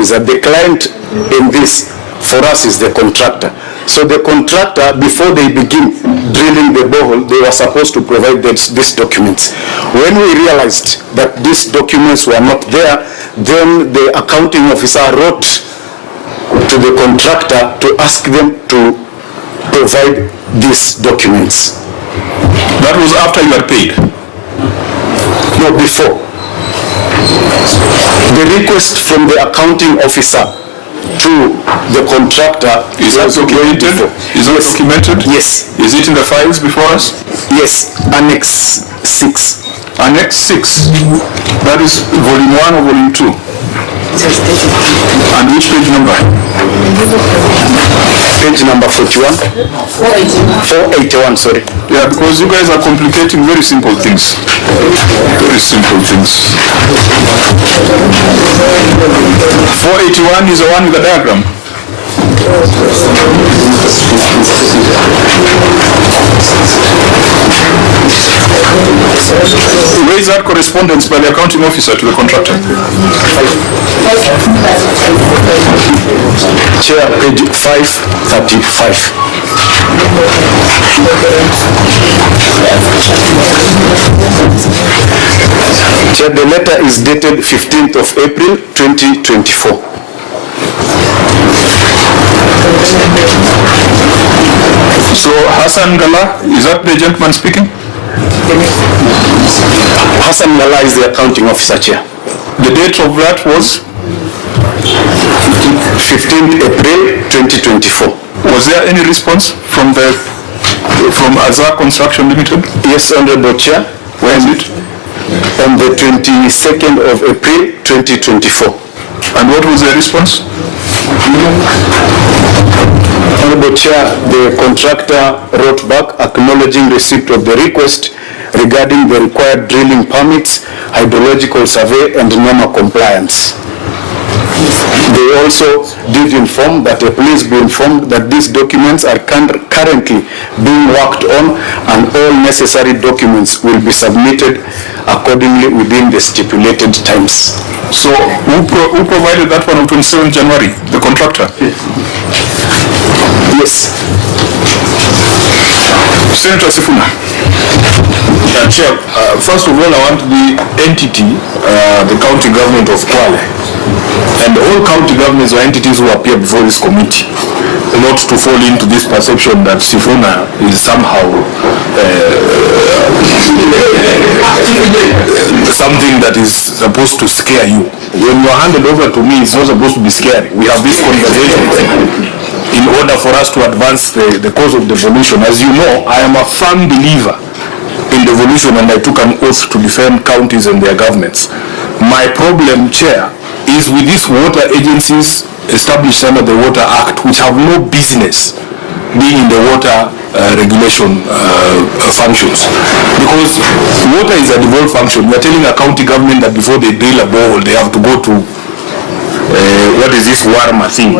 is that the client in this, for us, is the contractor. So the contractor, before they begin drilling the borehole, they were supposed to provide these documents. When we realized that these documents were not there, then the accounting officer wrote to the contractor to ask them to provide these documents. That was after you had paid? No, before. The request from the accounting officer to the contractor is that documented? Is that documented? Yes. Is it in the files before us? Yes, Annex 6. Annex 6. That is volume 1 or volume 2? And which page number? Page number 41. 481, sorry. Yeah, because you guys are complicating very simple things. Very simple things. 481 is the one with the diagram. Where is that correspondence by the accounting officer to the contractor? Chair, page 535. Chair, the letter is dated 15th of April 2024. So Hassan Gala, is that the gentleman speaking? Hassan Gala is the accounting officer, Chair. The date of that was? 15th April 2024. Was there any response from Azar Construction Limited? Yes, Honorable Chair. Where is it? On the 22nd of April 2024. And what was the response? Honorable Chair, the contractor wrote back acknowledging receipt of the request regarding the required drilling permits, hydrological survey, and NEMA compliance. They also did inform that please be informed that these documents are currently being worked on and all necessary documents will be submitted accordingly within the stipulated times. So who provided that one on 27th January? The contractor? Yes. Senator Sifuna. Chair, first of all, I want the entity, the county government of Kwale, and all county governments or entities who appear before this committee, not to fall into this perception that Sifuna is somehow something that is supposed to scare you. When you're handed over to me, it's not supposed to be scary. We have this conversation in order for us to advance the cause of devolution. As you know, I am a firm believer in devolution, and I took an oath to defend counties and their governments. My problem, Chair, is with these water agencies established under the Water Act, which have no business being in the water regulation functions. Because water is a devolved function. We are telling a county government that before they drill a borehole, they have to go to what is this Warma thing?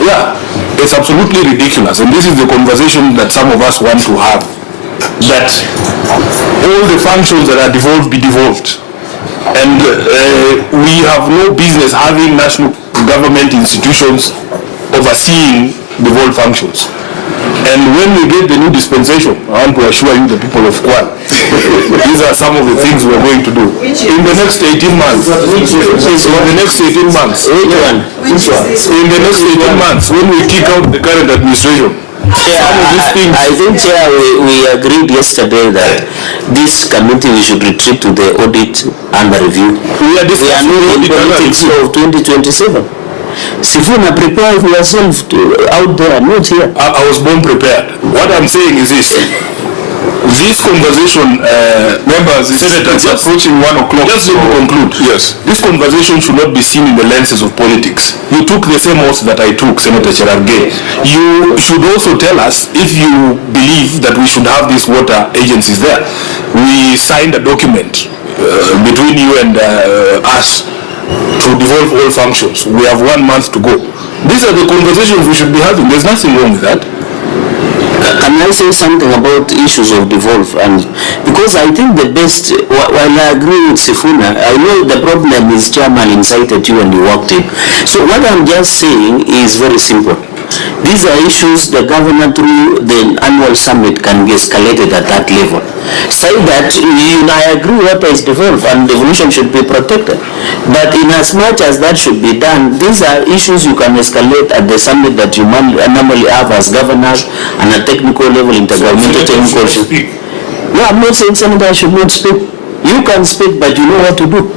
Yeah, it's absolutely ridiculous. And this is the conversation that some of us want to have. That all the functions that are devolved be devolved. And we have no business having national government institutions overseeing devolved functions. And when we get the new dispensation, I want to assure you, the people of Kwale, these are some of the things we're going to do. In the next 18 months, in the next 18 months, when we kick out the current administration, I think, Chair, we agreed yesterday that this committee, we should retreat to the audit under review. We are not in politics of 2027. Sifuna, prepare yourself out there, not here. I was born prepared. What I'm saying is this. This conversation, members, senators, it's approaching 1 o'clock. Just to conclude. Yes. This conversation should not be seen in the lenses of politics. You took the same oath that I took, Senator Cherargei. You should also tell us if you believe that we should have these water agencies there. We signed a document between you and us to devolve all functions. We have 1 month to go. These are the conversations we should be having. There's nothing wrong with that. Can can I say something about issues of devolve? And because I think the best, while I agree with Sifuna, I know the problem is chairman incited you and you walked in. So what I'm just saying is very simple. These are issues the governor through the annual summit can be escalated at that level. Say that I agree what is devolved and devolution should be protected. But in as much as that should be done, these are issues you can escalate at the summit that you normally have as governors and at technical level, intergovernmental technical. No, I'm not saying senator should not speak. You can speak, but you know what to do.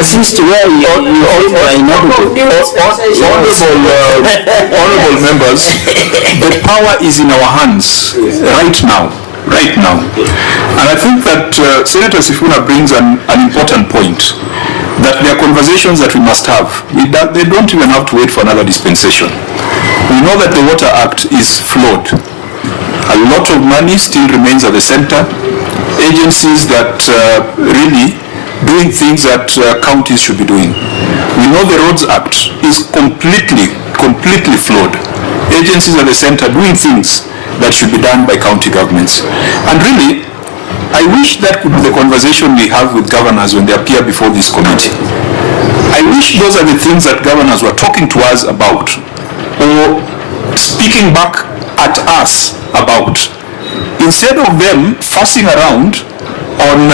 Assist where honorable members, the power is in our hands right now. And I think that Senator Sifuna brings an important point, that there are conversations that we must have. They don't even have to wait for another dispensation. We know that the Water Act is flawed. A lot of money still remains at the center. Agencies that really doing things that counties should be doing. We know the Roads Act is completely flawed. Agencies at the center doing things that should be done by county governments. And really, I wish that could be the conversation we have with governors when they appear before this committee. I wish those are the things that governors were talking to us about or speaking back at us about, instead of them fussing around on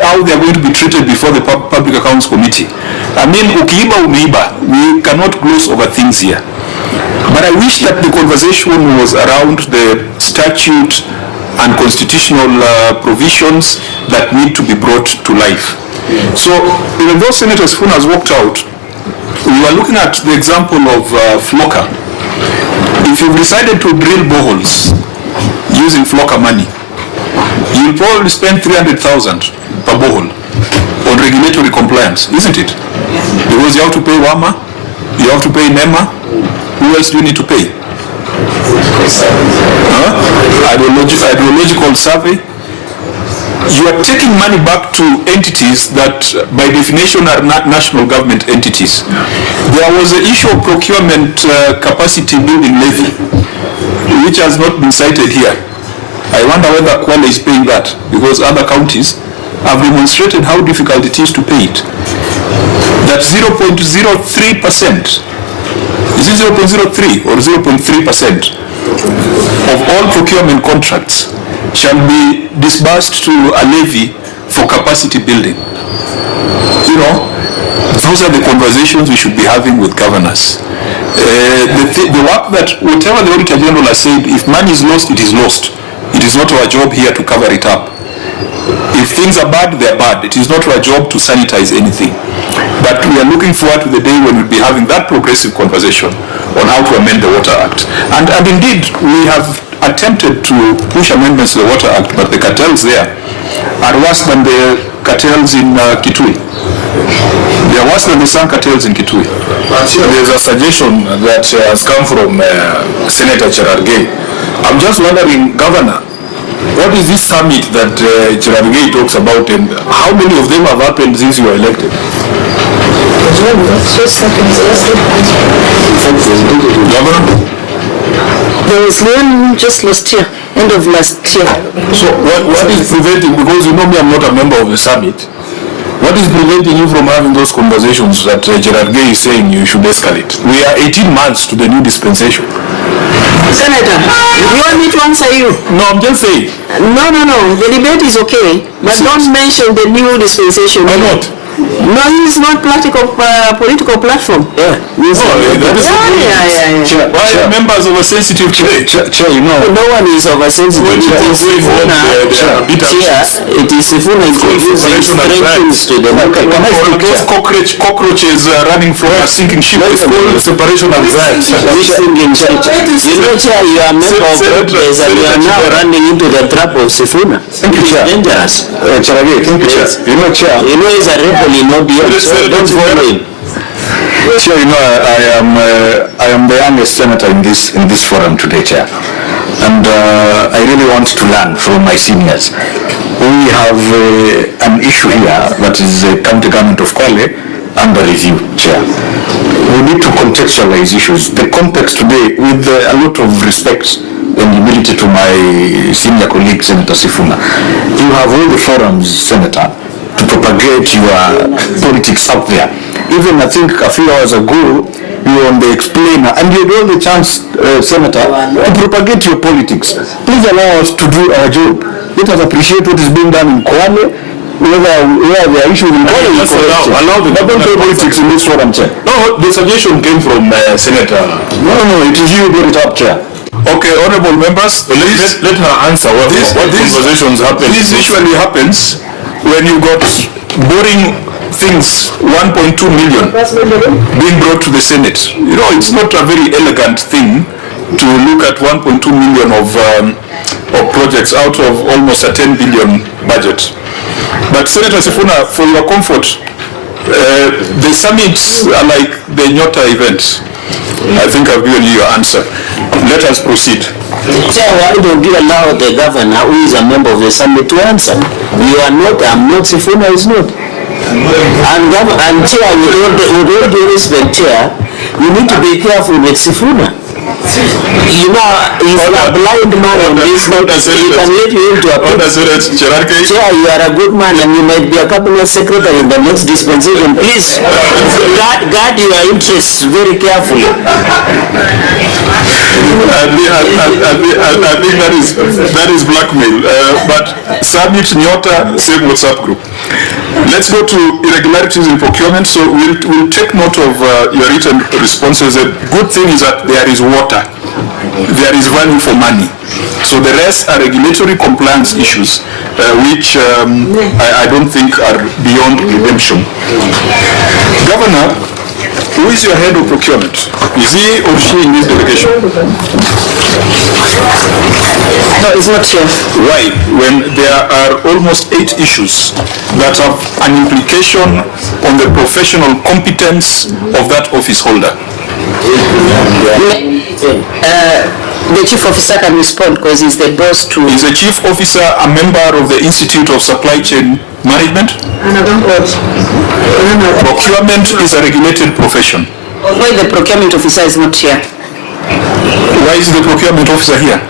how they are going to be treated before the Public Accounts Committee. I mean, ukiiba umeiba, we cannot gloss over things here. But I wish that the conversation was around the statute and constitutional provisions that need to be brought to life. So, even though Senator Sifuna has walked out, we were looking at the example of Flocker. If you've decided to drill boreholes using Flocker money, you'll probably spend 300,000 per borehole on regulatory compliance, isn't it? Because you have to pay WAMA, you have to pay NEMA. Who else do you need to pay? Ideological survey. You are taking money back to entities that by definition are not national government entities. There was an issue of procurement capacity building levy, which has not been cited here. I wonder whether Kwale is paying that, because other counties have demonstrated how difficult it is to pay it. That 0.03%, is it 0.03 or 0.3% of all procurement contracts shall be disbursed to a levy for capacity building. Those are the conversations we should be having with governors. The work that, whatever the Auditor General has said, if money is lost, it is lost. It is not our job here to cover it up. If things are bad, they are bad. It is not our job to sanitize anything. But we are looking forward to the day when we'll be having that progressive conversation on how to amend the Water Act. And indeed, we have attempted to push amendments to the Water Act, but the cartels there are worse than the cartels in Kitui. They are worse than the San cartels in Kitui. There's a suggestion that has come from Senator Cherargei. I'm just wondering, Governor, what is this summit that Cherargei talks about, and how many of them have happened since you were elected? Governor? There was one just last year, end of last year. So what is preventing, because you know me, I'm not a member of the summit, what is preventing you from having those conversations that Cherargei is saying you should escalate? We are 18 months to the new dispensation. Senator, you want me to answer you? No, I'm just saying. No. The debate is okay, but don't mention the new dispensation. Why not? No, it's not political platform. Yeah. Why are members oversensitive today? Chair, no one is oversensitive. It is Sifuna introducing strengths to the market. Those cockroaches running from a sinking ship. It's called separation anxiety. Chair, you are a member of Progress and you are now running into the trap of Sifuna. Thank you, Chair. Dangerous. Cherargei, thank you, Chair. Chair. He's a rebel in audience, so don't follow him. Chair, I am the youngest senator in this forum today, Chair, and I really want to learn from my seniors. We have an issue here that is the county government of Kwale under review, Chair. we need to contextualize issues. The context today, with a lot of respect and humility to my senior colleague, Senator Sifuna, you have all the forums, Senator, to propagate your politics out there. Even I think a few hours ago, you were on the explainer, and you had all the chance, Senator, to propagate your politics. Please allow us to do our job. Let us appreciate what is being done in Kwale. Where there are issues in Kwale, allow the politics in this forum, Chair. No, the suggestion came from Senator. No, it is you who brought it up, Chair. Okay, honorable members, let her answer what conversations happen. This usually happens when you got boring things, 1.2 million being brought to the Senate. You know, it's not a very elegant thing to look at 1.2 million of projects out of almost a 10 billion budget. But Senator Sifuna, for your comfort, the summits are like the Nyota event. I think I've given you your answer. Let us proceed. Chair, why don't you allow the governor, who is a member of the summit, to answer? You are not, I'm not, Sifuna is not. And Chair, with all due respect, Chair, you need to be careful with Sifuna. You know, he's a blind man on this, he can let you into a pit. Chair, you are a good man and you might be a cabinet secretary in the next dispensation. Please, guard your interests very carefully. I think that is blackmail. But Summit Nyota, same WhatsApp group. Let's go to irregularities in procurement. So we'll take note of your written responses. The good thing is that there is water. There is value for money. So the rest are regulatory compliance issues, which I don't think are beyond redemption. Governor, who is your head of procurement? Is he or she in this delegation? No, it's not here. Why? When there are almost 8 issues that have an implication on the professional competence of that office holder. The chief officer can respond because he's the boss to... Is the chief officer a member of the Institute of Supply Chain Management? Procurement is a regulated profession. Why the procurement officer is not here? Why is the procurement officer here?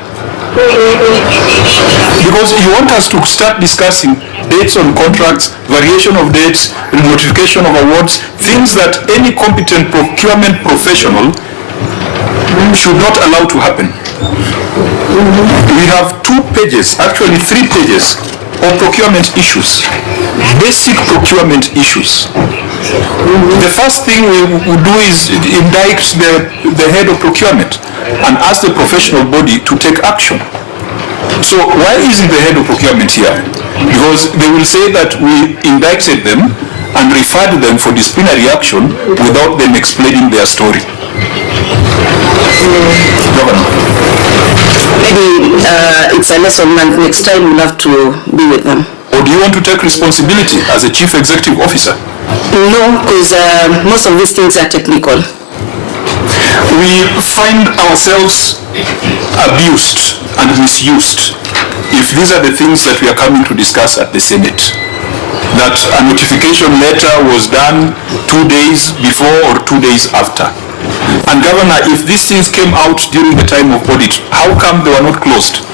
Because you want us to start discussing dates on contracts, variation of dates, notification of awards, things that any competent procurement professional should not allow to happen. We have 2 pages, actually 3 pages of procurement issues, basic procurement issues. The first thing we would do is indict the head of procurement and ask the professional body to take action. So why isn't the head of procurement here? Because they will say that we indicted them and referred them for disciplinary action without them explaining their story. Governor. Maybe it's a lesson learned. Next time we'll have to be with them. Or do you want to take responsibility as a chief executive officer? No, because most of these things are technical. We find ourselves abused and misused if these are the things that we are coming to discuss at the Senate. That a notification letter was done 2 days before or 2 days after. And Governor, if these things came out during the time of audit, how come they were not closed?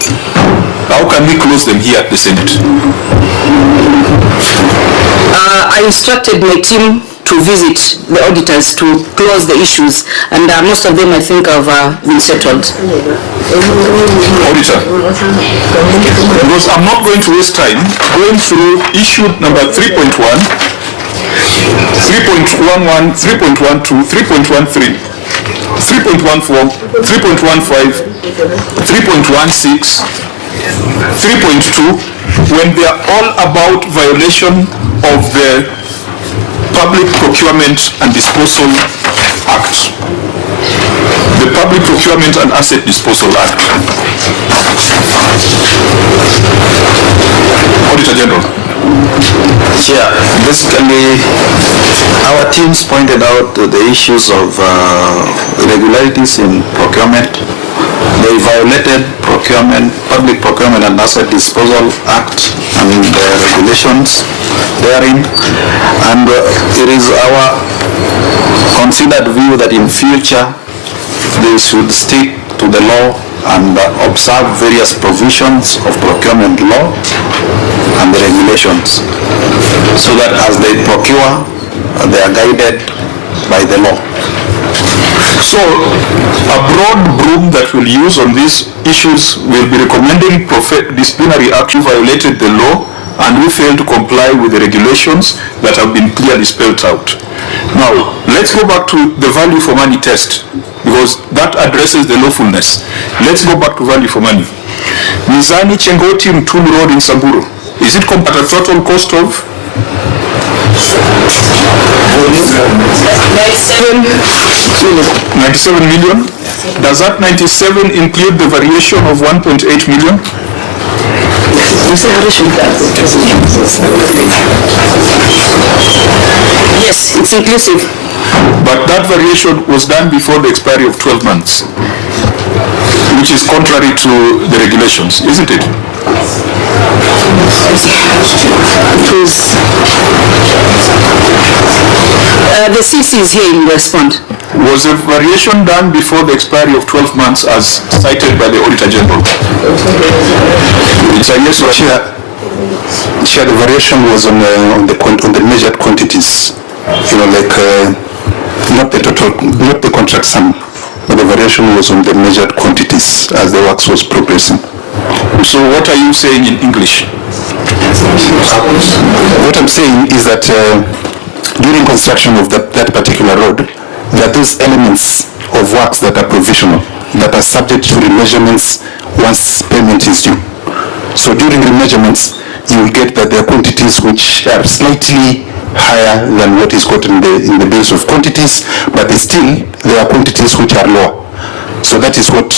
How can we close them here at the Senate? I instructed my team to visit the auditors to close the issues, and most of them I think have been settled. Auditor, because I'm not going to waste time going through issue number 3.1, 3.11, 3.12, 3.13, 3.14, 3.15, 3.16, 3.2, when they are all about violation of the Public Procurement and Disposal Act. The Public Procurement and Asset Disposal Act. Auditor General. Yeah, basically our teams pointed out the issues of irregularities in procurement. They violated Public Procurement and Asset Disposal Act and the regulations therein, and it is our considered view that in future they should stick to the law and observe various provisions of procurement law and the regulations, so that as they procure, they are guided by the law. So, a broad broom that we'll use on these issues will be recommending disciplinary action violated the law and who failed to comply with the regulations that have been clearly spelled out. Now, let's go back to the value for money test, because that addresses the lawfulness. Let's go back to value for money. Mizani Chengoti Mtulu Road in Samburu, is it at a total cost of 97 million? Does that 97 include the variation of 1.8 million? Yes, it's inclusive. But that variation was done before the expiry of 12 months, which is contrary to the regulations, isn't it? The CC is here in respond. Was the variation done before the expiry of 12 months as cited by the Auditor General? It's a yes or Chair, the variation was on the measured quantities. Not the total, not the contract sum, but the variation was on the measured quantities as the works was progressing. So what are you saying in English? What I'm saying is that during construction of that particular road, there are those elements of works that are provisional, that are subject to remeasurements once payment is due. So during remeasurements, you will get that there are quantities which are slightly higher than what is quoted in the bills of quantities, but there are quantities which are lower. So that is what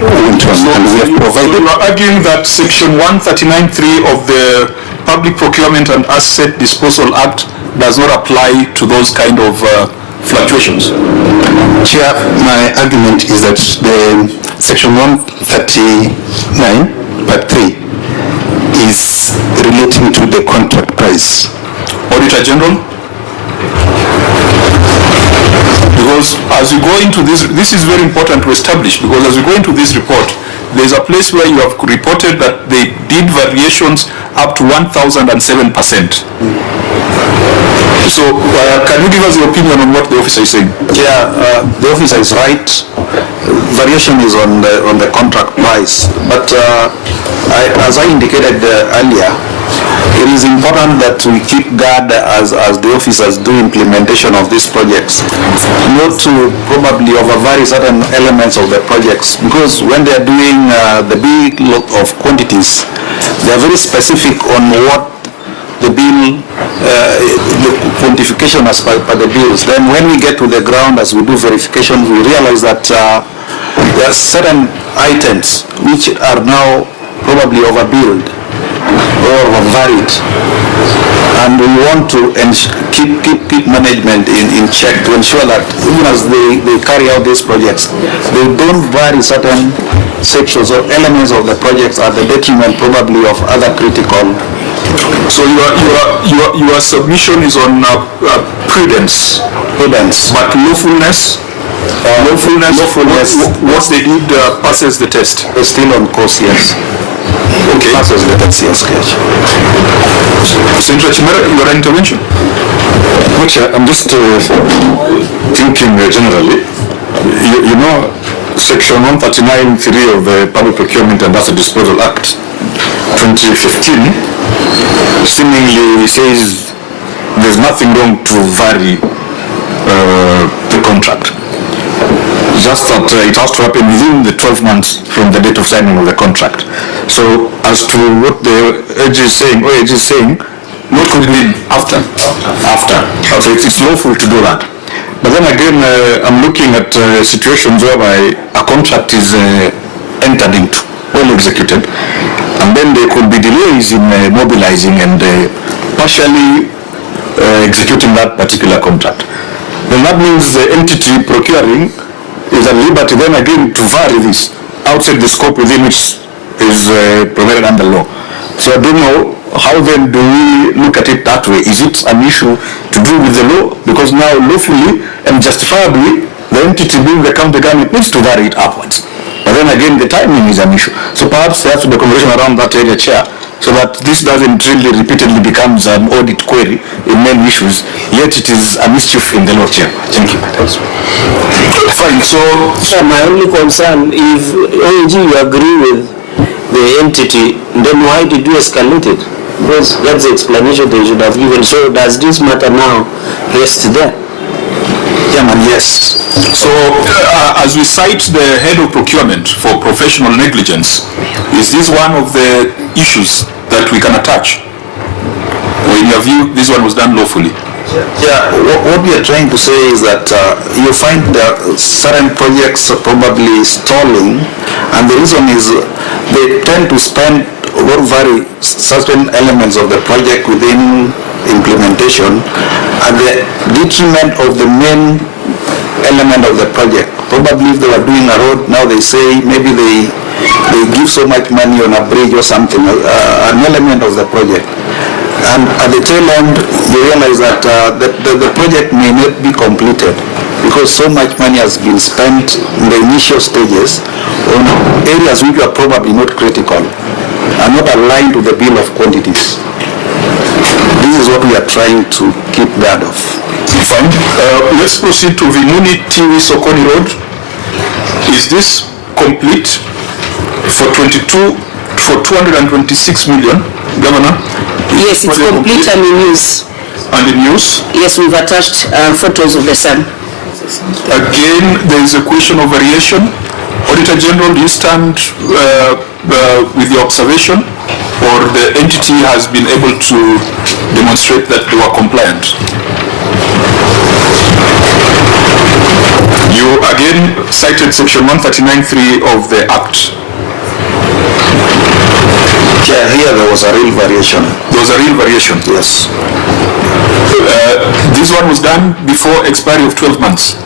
went on, and we have provided. So you are arguing that section 139(3) of the Public Procurement and Asset Disposal Act does not apply to those kind of fluctuations? Chair, my argument is that the section 139 part 3 is relating to the contract price. Auditor General? Because as you go into this is very important to establish, because as you go into this report, there's a place where you have reported that they did variations up to 1,007%. So can you give us your opinion on what the officer is saying? Yeah, the officer is right. Variation is on the contract price, but as I indicated earlier, it is important that we keep guard as the officers do implementation of these projects, not to probably overvary certain elements of the projects, because when they are doing the big lot of quantities, they are very specific on what the bill, the quantification as per the bills. Then when we get to the ground, as we do verification, we realize that there are certain items which are now probably overbilled or varied, and we want to keep management in check to ensure that even as they carry out these projects, they don't vary certain sections or elements of the projects at the detriment probably of other critical. So your submission is on prudence, but lawfulness. What they did passes the test. It's still on course, yes. Okay. Passes the test, yes. Senator Chimera, your intervention. Which I'm just thinking generally. You know, Section 139(3) of the Public Procurement and Asset Disposal Act 2015 seemingly says there's nothing wrong to vary the contract. Just that it has to happen within the 12 months from the date of signing of the contract. So as to what the OAG is saying, what could be after? So it's lawful to do that. But then again, I'm looking at situations whereby a contract is entered into, well executed, and then there could be delays in mobilizing and partially executing that particular contract. Then that means the entity procuring is at liberty then again to vary this outside the scope within which is provided under law. So I don't know, how then do we look at it that way? Is it an issue to to do with the law, because now lawfully and justifiably the entity being the county government needs to vary it upwards. But then again, the timing is an issue. So perhaps there has to be a conversation around that area, Chair, so that this doesn't really repeatedly becomes an audit query in many issues, yet it is a mischief in the law, Chair. Thank you. Fine, so My only concern, if OAG you agree with the entity, then why did you escalate it? Because that's the explanation they should have given. So does this matter now rest there? Chairman, yes. So, as we cite the head of procurement for professional negligence, is this one of the issues that we can attach? Or in your view, this one was done lawfully? Yeah, what we are trying to say is that you find that certain projects are probably stalling, and the reason is they tend to spend or vary certain elements of the project within implementation at the detriment of the main element of the project. Probably if they were doing a road, now they say maybe they give so much money on a bridge or something, an element of the project. And at the tail end, you realize that the project may not be completed because so much money has been spent in the initial stages on areas which are probably not critical and not aligned to the bill of quantities. This is what we are trying to keep guard of. Fine. Let's proceed to Vimuni Tiwi Sokoni Road. Is this complete for 226 million, Governor? Yes, it's complete and in use. And in use? Yes, we've attached photos of the sun. Again, there is a question of variation. Auditor General, do you stand with the observation, or the entity has been able to demonstrate that they were compliant? You again cited section 139(3) of the Act. Yeah, here there was a real variation. There was a real variation? Yes. This one was done before expiry of 12 months?